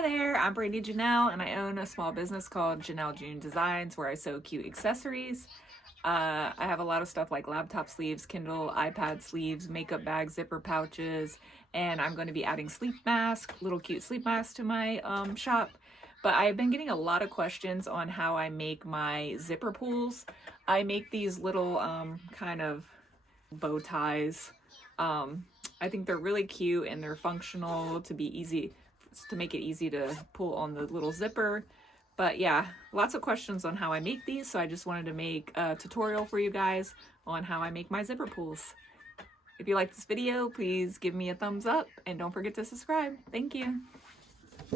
Hi there, I'm Brandi Jennell and I own a small business called Jennell June Designs where I sew cute accessories. I have a lot of stuff like laptop sleeves, Kindle, iPad sleeves, makeup bags, zipper pouches, and I'm going to be adding sleep masks, little cute sleep masks to my shop. But I've been getting a lot of questions on how I make my zipper pulls. I make these little kind of bow ties. I think they're really cute and they're functional to make it easy to pull on the little zipper. But yeah, lots of questions on how I make these, so I just wanted to make a tutorial for you guys on how I make my zipper pulls. If you like this video, please give me a thumbs up and don't forget to subscribe. Thank you.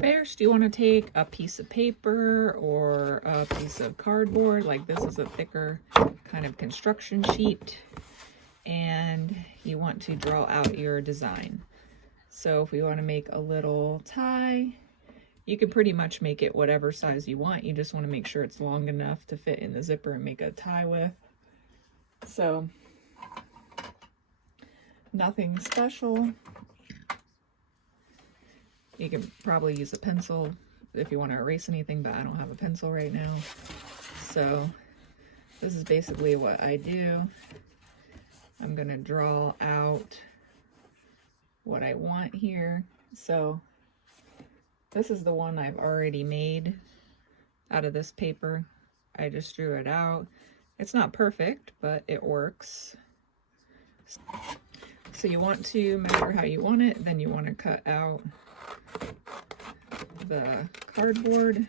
First, you want to take a piece of paper or a piece of cardboard, like this is a thicker kind of construction sheet, and you want to draw out your design. So if we want to make a little tie, you can pretty much make it whatever size you want. You just want to make sure it's long enough to fit in the zipper and make a tie with. So nothing special. You can probably use a pencil if you want to erase anything, but I don't have a pencil right now. So this is basically what I do. I'm going to draw out what I want here. So this is the one I've already made out of this paper. I just drew it out. It's not perfect, but it works. So you want to measure how you want it, then you want to cut out the cardboard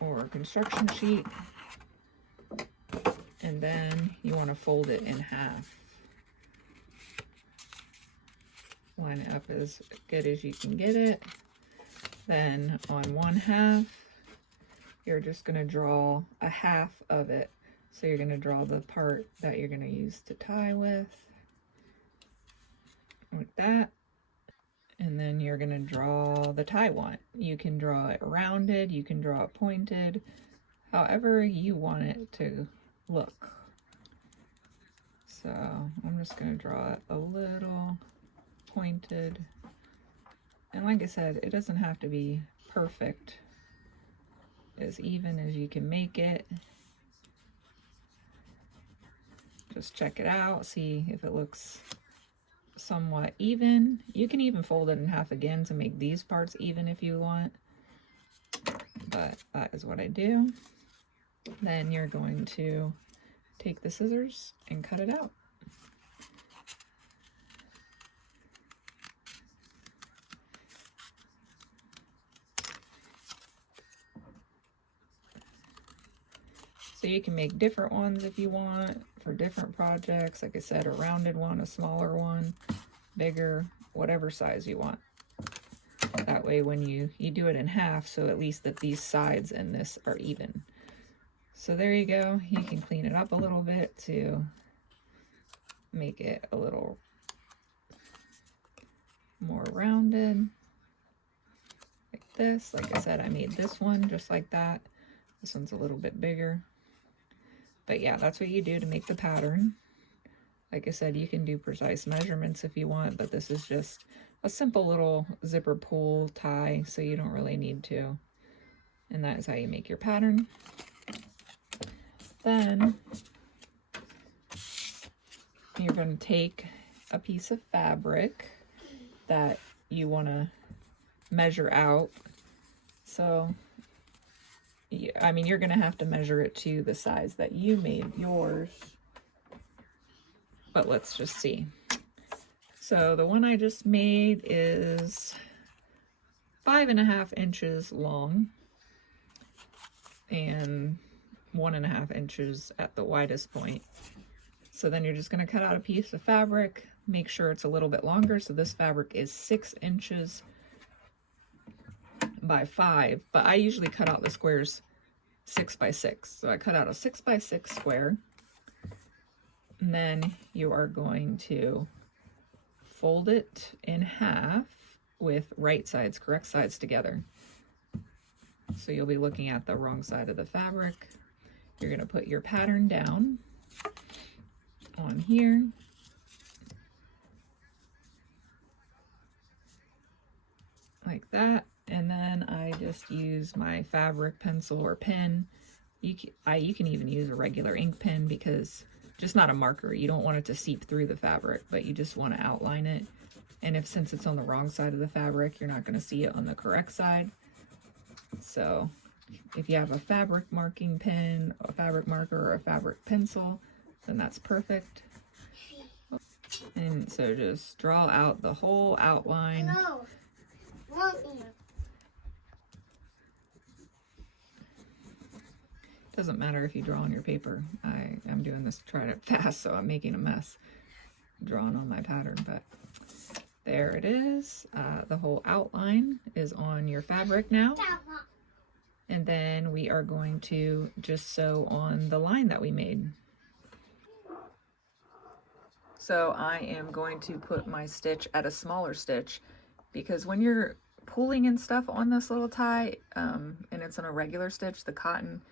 or construction sheet, and then you want to fold it in half. Line it up as good as you can get it. Then on one half, you're just going to draw a half of it. So you're going to draw the part that you're going to use to tie with, like that. And then you're going to draw the tie one. You can draw it rounded, you can draw it pointed, however you want it to look. So I'm just going to draw it a little pointed, and like I said, it doesn't have to be perfect, as even as you can make it. Just check it out, see if it looks somewhat even. You can even fold it in half again to make these parts even if you want, but that is what I do. Then you're going to take the scissors and cut it out. So you can make different ones if you want for different projects. Like I said, a rounded one, a smaller one, bigger, whatever size you want. That way when you do it in half, so at least that these sides and this are even. So there you go. You can clean it up a little bit to make it a little more rounded. Like this. Like I said, I made this one just like that. This one's a little bit bigger. But yeah, that's what you do to make the pattern. Like I said, you can do precise measurements if you want, but this is just a simple little zipper pull tie, so you don't really need to. And that is how you make your pattern. Then you're going to take a piece of fabric that you want to measure out. So I mean, you're going to have to measure it to the size that you made yours. But let's just see. So the one I just made is 5.5 inches long and 1.5 inches at the widest point. So then you're just going to cut out a piece of fabric, make sure it's a little bit longer. So this fabric is 6 inches by 5, but I usually cut out the squares 6 by 6. So I cut out a 6 by 6 square, and then you are going to fold it in half with correct sides together. So you'll be looking at the wrong side of the fabric. You're going to put your pattern down on here. Like that. And then I just use my fabric pencil or pen. You can even use a regular ink pen, because just not a marker. You don't want it to seep through the fabric, but you just want to outline it. And since it's on the wrong side of the fabric, you're not going to see it on the correct side. So if you have a fabric marking pen, a fabric marker, or a fabric pencil, then that's perfect. And so just draw out the whole outline. No. Doesn't matter if you draw on your paper. I'm doing this trying it fast, so I'm making a mess drawing on my pattern, but there it is. The whole outline is on your fabric now. And then we are going to just sew on the line that we made. So I am going to put my stitch at a smaller stitch, because when you're pulling and stuff on this little tie, and it's on a regular stitch, the cotton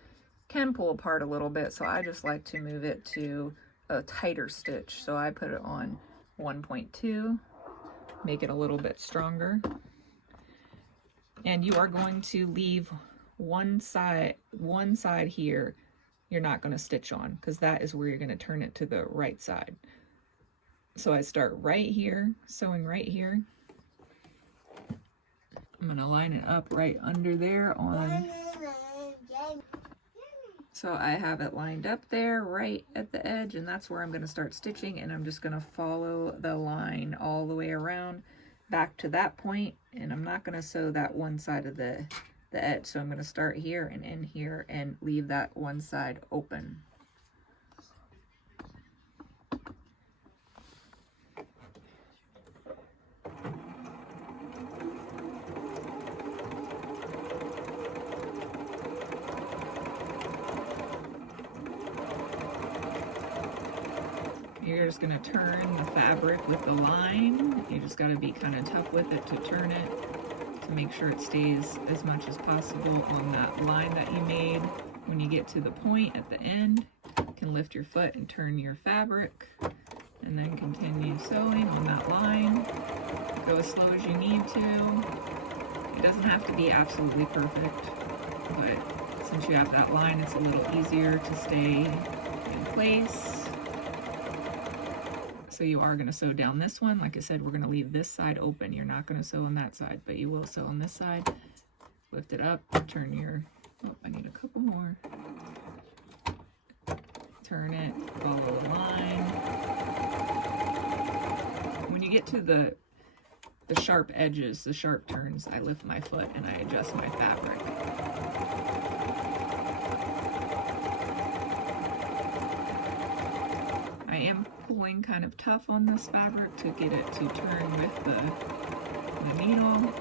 can pull apart a little bit. So I just like to move it to a tighter stitch. So I put it on 1.2, make it a little bit stronger. And you are going to leave one side here you're not going to stitch on, because that is where you're going to turn it to the right side. So I start right here, sewing right here. I'm going to line it up right under there on. So I have it lined up there right at the edge, and that's where I'm going to start stitching, and I'm just going to follow the line all the way around back to that point, and I'm not going to sew that one side of the edge. So I'm going to start here and in here and leave that one side open. You're just going to turn the fabric with the line. You just got to be kind of tough with it to turn it, to make sure it stays as much as possible on that line that you made. When you get to the point at the end, you can lift your foot and turn your fabric, and then continue sewing on that line. Go as slow as you need to. It doesn't have to be absolutely perfect, but since you have that line, it's a little easier to stay in place. So you are going to sew down this one. Like I said, we're going to leave this side open. You're not going to sew on that side, but you will sew on this side. Lift it up, turn your, oh, I need a couple more. Turn it, follow the line. When you get to the sharp edges, the sharp turns, I lift my foot and I adjust my fabric. I am pulling kind of tough on this fabric to get it to turn with the needle,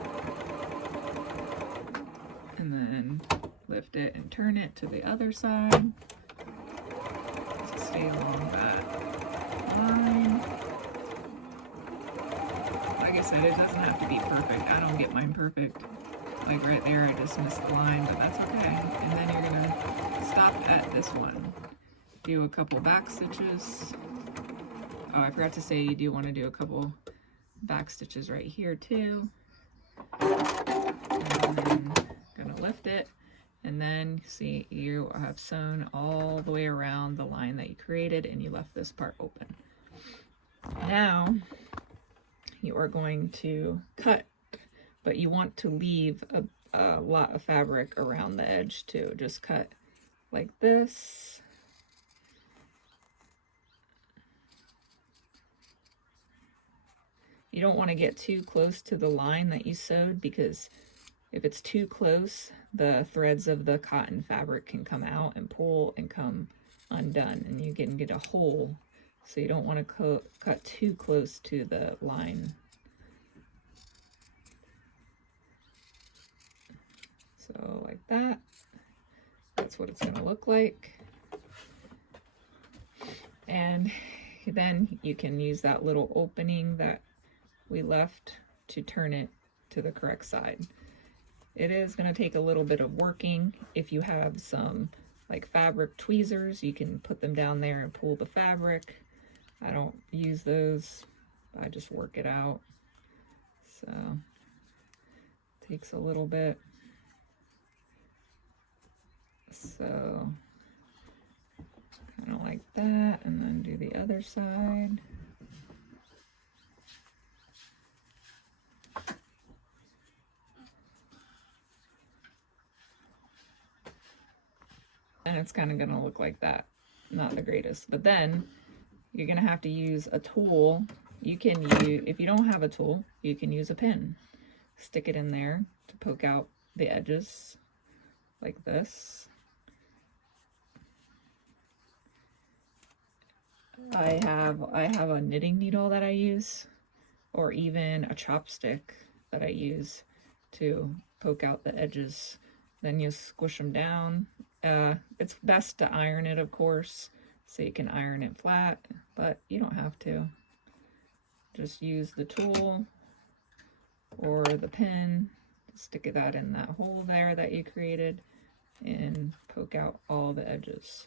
and then lift it and turn it to the other side. So stay along that line. Like I said, it doesn't have to be perfect. I don't get mine perfect. Like right there, I just missed the line, but that's okay. And then you're gonna stop at this one. Do a couple back stitches. Oh, I forgot to say you do want to do a couple back stitches right here too. And then gonna lift it, and then see you have sewn all the way around the line that you created, and you left this part open. Now you are going to cut, but you want to leave a lot of fabric around the edge too. Just cut like this. You don't want to get too close to the line that you sewed, because if it's too close, the threads of the cotton fabric can come out and pull and come undone, and you can get a hole. So you don't want to cut too close to the line. So like that. That's what it's going to look like. And then you can use that little opening that we left to turn it to the correct side. It is going to take a little bit of working. If you have some like fabric tweezers, you can put them down there and pull the fabric. I don't use those. I just work it out. So Takes a little bit. So kind of like that, and then do the other side. And it's kind of going to look like that. Not the greatest. But then you're going to have to use a tool. You can use, if you don't have a tool, you can use a pin. Stick it in there to poke out the edges like this. I have a knitting needle that I use, or even a chopstick that I use to poke out the edges. Then you squish them down. It's best to iron it, of course, so you can iron it flat, but you don't have to. Just use the tool or the pin, stick that in that hole there that you created, and poke out all the edges.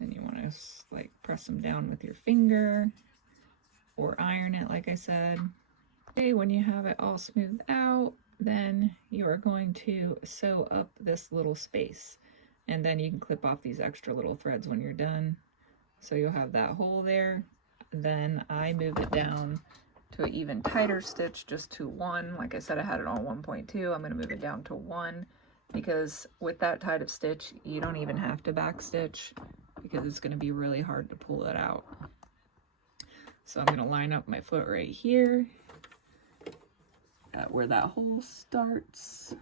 Then you want to like press them down with your finger or iron it, like I said. Okay, when you have it all smoothed out, then you are going to sew up this little space, and then you can clip off these extra little threads when you're done. So you'll have that hole there. Then I moved it down to an even tighter stitch, just to 1. Like I said, I had it on 1.2. I'm going to move it down to 1, because with that tight of stitch, you don't even have to back stitch, because it's going to be really hard to pull it out. So I'm going to line up my foot right here at where that hole starts.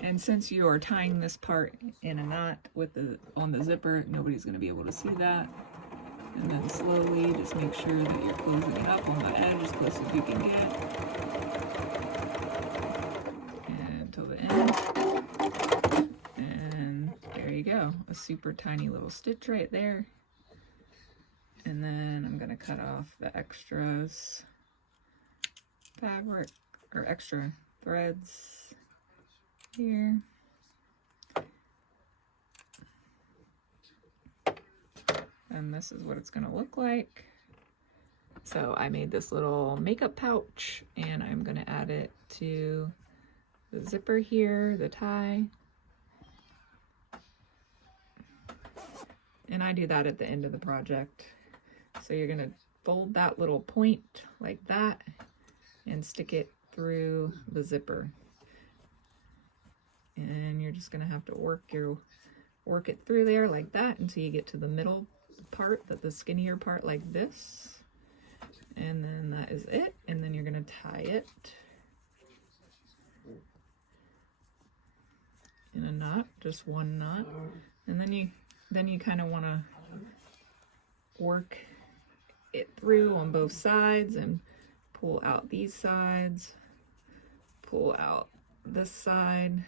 And since you are tying this part in a knot with on the zipper, nobody's going to be able to see that. And then slowly just make sure that you're closing it up on the edge as close as you can get. And to the end. And there you go. A super tiny little stitch right there. And then I'm going to cut off the extras fabric or extra threads here. And this is what it's going to look like. So I made this little makeup pouch, and I'm going to add it to the zipper here, the tie. And I do that at the end of the project. So you're going to fold that little point like that and stick it through the zipper. And you're just going to have to work it through there like that until you get to the middle part, the skinnier part like this. And then that is it. And then you're going to tie it in a knot, just one knot. And then you kind of want to work it through on both sides and pull out these sides, pull out this side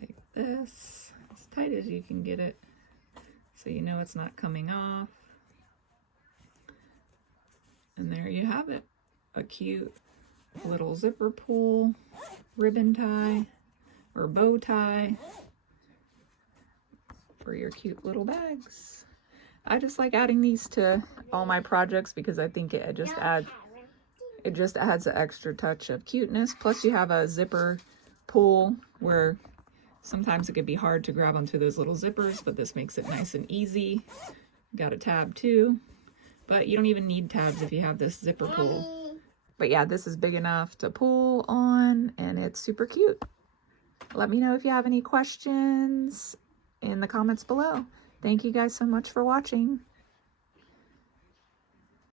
like this, as tight as you can get it, so you know it's not coming off. And there you have it, a cute little zipper pull, ribbon tie, or bow tie for your cute little bags. I just like adding these to all my projects because I think it just adds an extra touch of cuteness. Plus you have a zipper pull where sometimes it could be hard to grab onto those little zippers, but this makes it nice and easy. Got a tab too, but you don't even need tabs if you have this zipper pull. But yeah, this is big enough to pull on, and it's super cute. Let me know if you have any questions in the comments below. Thank you guys so much for watching.